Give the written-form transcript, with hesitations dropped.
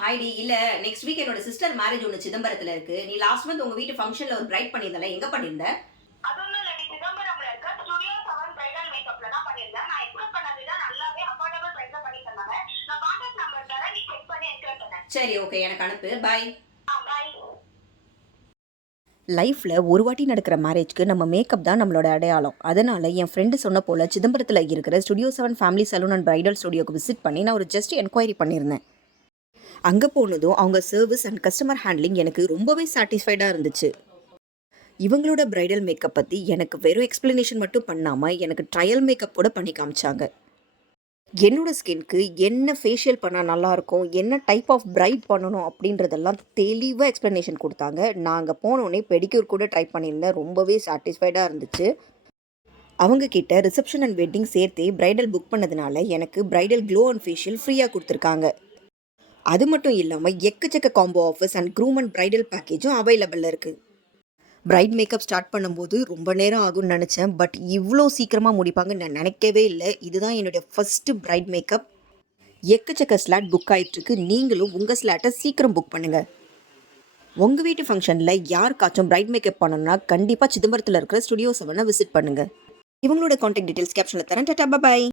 ஹாய்டி. இல்ல next week என்னோட sister marriage ஒண்ணு சிதம்பரத்துல இருக்கு. நீ லாஸ்ட் மந்த் உங்க வீட்டு ஃபங்ஷன்ல ஒரு பிரைட் பண்ணியிருந்தல, எங்க பண்ணியிருந்த? அது ஒண்ணும் இல்ல. நீ சிதம்பரம்ல இருக்க ஸ்டுடியோ 7 பிரைடல் மேக்கப்ல தான் பண்ணியிருந்தேன். நான் எக்ஸ்பெக்ட் பண்ணத விட நல்லாவே அஃபோர்டபிள் பிரைஸ்ல பண்ணி தந்தாங்க. நான் கான்டாக்ட் நம்பர் தரேன். நீ செக் பண்ணி என்கொயரி பண்ணு. சரி, ஓகே. எனக்கு அனுப்பு. பை. பை. லைஃப்பில் ஒரு வாட்டி நடக்கிற மேரேஜ்க்கு நம்ம மேக்கப் தான் நம்மளோட அடையாளம். அதனால் என் ஃப்ரெண்டு சொன்ன போல் சிதம்பரத்தில் இருக்கிற studio 7 family saloon and bridal ஸ்டுடியோக்கு விசிட் பண்ணி நான் ஒரு ஜஸ்ட் என்கொயரி பண்ணியிருந்தேன். அங்கே போனதும் அவங்க சர்வீஸ் அண்ட் கஸ்டமர் ஹேண்ட்லிங் எனக்கு ரொம்பவே சாட்டிஸ்ஃபைடாக இருந்துச்சு. இவங்களோட பிரைடல் மேக்கப் பற்றி எனக்கு வெறும் எக்ஸ்ப்ளனேஷன் மட்டும் பண்ணாமல் எனக்கு ட்ரையல் மேக்கப் கூட பண்ணி காமிச்சாங்க. என்னோட ஸ்கின்க்கு என்ன ஃபேஷியல் பண்ணால் நல்லாயிருக்கும், என்ன டைப் ஆஃப் பிரைட் பண்ணணும் அப்படின்றதெல்லாம் தெளிவாக எக்ஸ்ப்ளனேஷன் கொடுத்தாங்க. நான் அங்கே போனோடனே பெடிக்யூர் கூட ட்ரை பண்ணியிருந்தேன். ரொம்பவே சாட்டிஸ்ஃபைடாக இருந்துச்சு. அவங்கக்கிட்ட ரிசப்ஷன் அண்ட் வெட்டிங் சேர்த்தே பிரைடல் புக் பண்ணதுனால எனக்கு பிரைடல் க்ளோ அண்ட் ஃபேஷியல் ஃப்ரீயாக கொடுத்துருக்காங்க. அது மட்டும் இல்லாமல் எக்கச்சக்க combo offers and groom and bridal பேக்கேஜும் அவைலபிளில் இருக்குது. பிரைட் மேக்கப் ஸ்டார்ட் பண்ணும்போது ரொம்ப நேரம் ஆகும்னு நினச்சேன். பட் இவ்வளோ சீக்கிரமாக முடிப்பாங்கன்னு நான் நினைக்கவே இல்லை. இதுதான் என்னுடைய ஃபஸ்ட்டு பிரைட் மேக்கப். எக்கச்சக்க ஸ்லாட் புக் ஆகிட்டுருக்கு. நீங்களும் உங்கள் ஸ்லாட்டை சீக்கிரம் புக் பண்ணுங்கள். உங்கள் வீட்டு ஃபங்க்ஷனில் யாருக்காச்சும் பிரைட் மேக்கப் பண்ணணும்னா கண்டிப்பாக சிதம்பரத்தில் இருக்கிற ஸ்டுடியோ 7 விசிட் பண்ணுங்கள். இவங்களோட கான்டாக்ட் டீட்டெயில்ஸ் கேப்ஷனில் தரேன். டாடா, பை.